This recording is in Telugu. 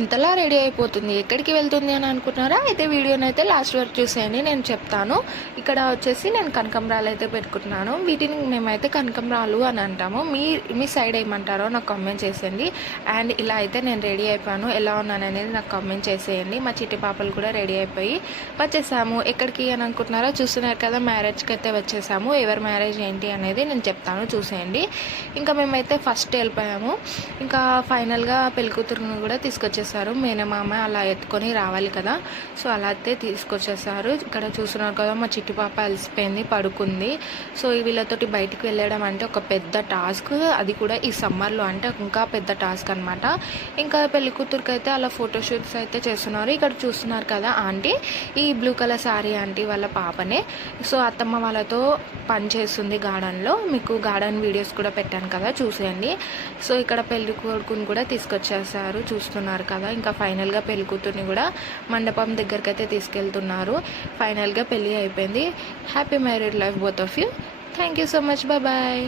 ఇంతలా రెడీ అయిపోతుంది, ఎక్కడికి వెళ్తుంది అని అనుకుంటున్నారా? అయితే వీడియోని అయితే లాస్ట్ వరకు చూసేయండి, నేను చెప్తాను. ఇక్కడ వచ్చేసి నేను కనకంబరాలు అయితే పెట్టుకుంటున్నాను. వీటిని మేమైతే కనకంబరాలు అని అంటాము. మీ సైడ్ ఏమంటారో నాకు కామెంట్ చేసేయండి. అండ్ ఇలా అయితే నేను రెడీ అయిపోయాను. ఎలా ఉన్నాను అనేది నాకు కామెంట్ చేసేయండి. మా చిట్టి పాపలు కూడా రెడీ అయిపోయి వచ్చేసాము. ఎక్కడికి అని అనుకుంటున్నారో చూస్తున్నారు కదా, మ్యారేజ్కి అయితే వచ్చేసాము. ఎవరి మ్యారేజ్ ఏంటి అనేది నేను చెప్తాను, చూసేయండి. ఇంకా మేమైతే ఫస్ట్ వెళ్ళిపోయాము. ఇంకా ఫైనల్గా పెళ్ళికూతురును కూడా తీసుకొచ్చేసారు. మేనమామ అలా ఎత్తుకొని రావాలి కదా, సో అలా అయితే తీసుకొచ్చేసారు. ఇక్కడ చూస్తున్నారు కదా, మా చిట్టి పాప అలసిపోయింది, పడుకుంది. సో వీళ్ళతోటి బయటికి వెళ్ళడం అంటే ఒక పెద్ద టాస్క్, అది కూడా ఈ సమ్మర్లో అంటే ఇంకా పెద్ద టాస్క్ అనమాట. ఇంకా పెళ్ళికూతురికి అయితే అలా ఫోటోషూట్స్ అయితే చేస్తున్నారు. ఇక్కడ చూస్తున్నారు కదా ఆంటీ, ఈ బ్లూ కలర్ శారీ ఆంటీ వాళ్ళ పాపనే. సో అత్తమ్మ వాళ్ళతో పని చేస్తుంది గార్డెన్లో. మీకు గార్డెన్ వీడియోస్ కూడా పెట్టాను కదా, చూసేయండి. సో ఇక్కడ పెళ్లి కొడుకుని కూడా తీసుకొచ్చేసారు, చూస్తున్నారు కదా. ఇంకా ఫైనల్గా పెళ్లి కూతుర్ని కూడా మండపం దగ్గరికి అయితే తీసుకెళ్తున్నారు. ఫైనల్గా పెళ్ళి అయిపోయింది. Happy married life both of you. Thank you so much. Bye.